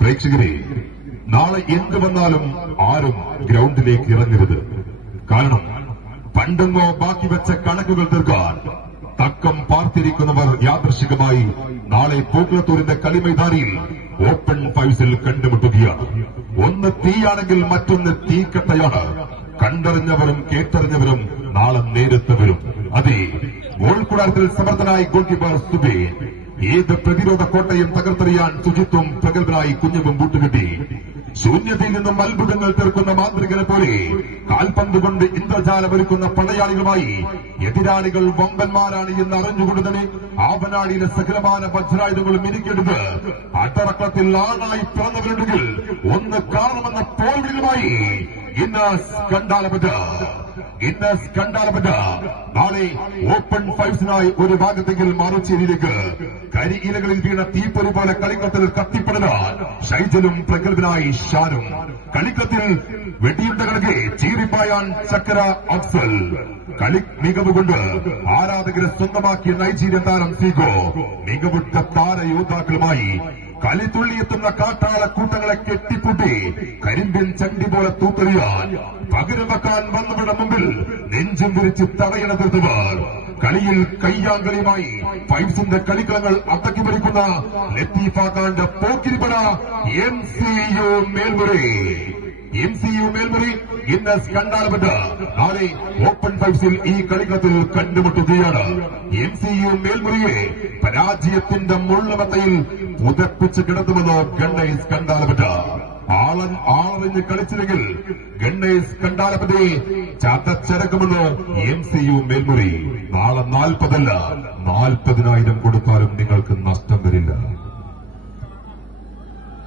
പ്രേക്ഷകരെ നാളെ എന്ത് വന്നാലും ആരും ഗ്രൗണ്ടിലേക്ക് ഇറങ്ങരുത്. കാരണം പണ്ടെന്നോ ബാക്കി വെച്ച കണക്കുകൾ തീർക്കാൻ തക്കം പാർത്തിരിക്കുന്നവർ യാദൃശികമായി നാളെ പൂക്കളത്തൂരിന്റെ കളിമൈതാനിയിൽ ഓപ്പൺ ഫൈസിൽ കണ്ടുമുട്ടുകയാണ്. ഒന്ന് തീയാണെങ്കിൽ മറ്റൊന്ന് തീക്കട്ടയാണ്. കണ്ടറിഞ്ഞവരും കേട്ടറിഞ്ഞവരും നാളെ നേരത്തെ വരും. അതെ ഗോൾ കൂടാരത്തിൽ സമർത്ഥനായി ഗോൾ കീപ്പർ സുബേൻ ഏത് പ്രതിരോധ കോട്ടയും തകർത്തെറിയാൻ ശുചിത്വം പ്രഗത്ഭനായി കുഞ്ഞും ബൂട്ടുകിട്ടി. ശൂന്യതയിൽ നിന്നും അത്ഭുതങ്ങൾ തീർക്കുന്ന മാന്ത്രികനെ പോലെ കാൽപന്ത് കൊണ്ട് ഇന്ദ്രജാലമൊരുക്കുന്ന പടയാളികളുമായി എതിരാളികൾ വമ്പന്മാരാണ് എന്ന് അറിഞ്ഞുകൊണ്ട് തന്നെ ആവനാടിയിലെ സകലമാന വജ്രായുധങ്ങളും ഇരിക്കേണ്ടത് അട്ടറക്കളത്തിൽ ആണായി പിറന്നവരുണ്ടെങ്കിൽ ഒന്ന് കാണുമെന്ന പോർവിലുമായി ഇന്ന് കണ്ടാലപത് ഇന്നസ് കണ്ടാലപത് നാളെ ഓപ്പൺ ഫൈവ്സിനായി ഒരു ഭാഗത്തെങ്കിൽ മറുചേരിയിലേക്ക് കരിയിലകളിൽ വീണ തീപ്പൊരി പോലെ കളിക്കത്തിൽ കത്തിപ്പെടുന്ന ഷൈജലും പ്രഗത്ഭനായി ഷാനും കളിക്കത്തിൽ വെടിയുണ്ട കണക്കെ ചീറിപ്പായാൻ ചക്കര അഫ്സൽ. കളി മികവ് കൊണ്ട് ആരാധകരെ സ്വന്തമാക്കിയ നൈജീരിയൻ താരം സീഗോ മികവുറ്റ താര യോദ്ധാക്കളുമായി കളിത്തുള്ളിയെത്തുന്ന കാട്ടാള കൂട്ടങ്ങളെ കെട്ടിപ്പൂട്ടി കരിമ്പിൻ ചണ്ടി പോലെ തൂത്തെറിയാൻ പകരം വെക്കാൻ വന്നവരുടെ മുമ്പിൽ നെഞ്ചും വിരിച്ച് തടയണ തീർത്തവർ കളിയിൽ കയ്യാങ്കളിയുമായി ഫൈവ്സിന്റെ കളിക്കളങ്ങൾ അത്തക്കി ഭരിക്കുന്ന ലത്തീഫ ഖാന്റെ പോക്കിരിപ്പട M C U Melmuri. M C U Melmuri ഇന്ന് കണ്ടാലപ്പെട്ട് നാളെ ഓപ്പൺ ഫൈവ്സിൽ ഈ കളിക്കത്തിൽ കണ്ടുമുട്ടുകയാണ് എം സി യു മേൽമുറിയെ പരാജയത്തിന്റെ മുള്ളവത്തയിൽ ഉദപ്പിച്ച് കിടത്തുമെന്ന് ഗണ്ണൈ കണ്ടാലപ്പെട്ട് ആളൻ ആളറിഞ്ഞ് കളിച്ചില്ലെങ്കിൽ ഗണ്ണൈ കണ്ടാലപ്പതി ചതച്ചരക്കുമെന്ന് എം സി യു മേൽമുറി. നാളെ നാൽപ്പതല്ല നാൽപ്പതിനായിരം കൊടുത്താലും നിങ്ങൾക്ക് നഷ്ടം വരില്ല.